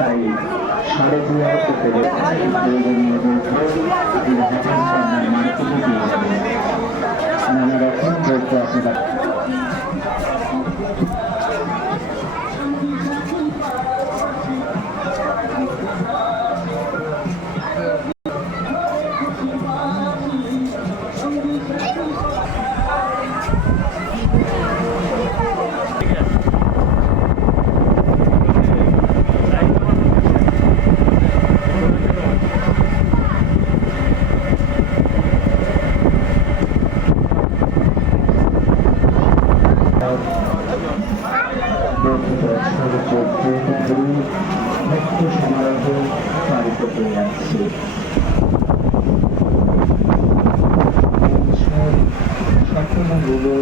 তাই মার্কেটে পেয়ে যাবেন নানা রকম দ্রব্য আপনারা মুখ্য সমারোহ পালিত হয়ে আসছে সম্পূর্ণগুলো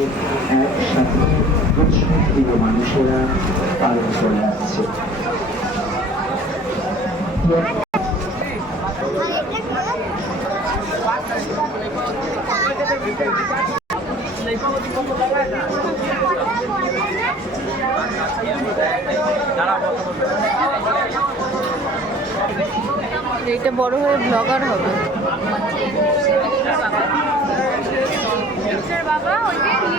একসাথে মানুষেরা পালন করে আসছে এইটা বড় হয়ে ব্লগার হবে। বাবা ওই নিয়ে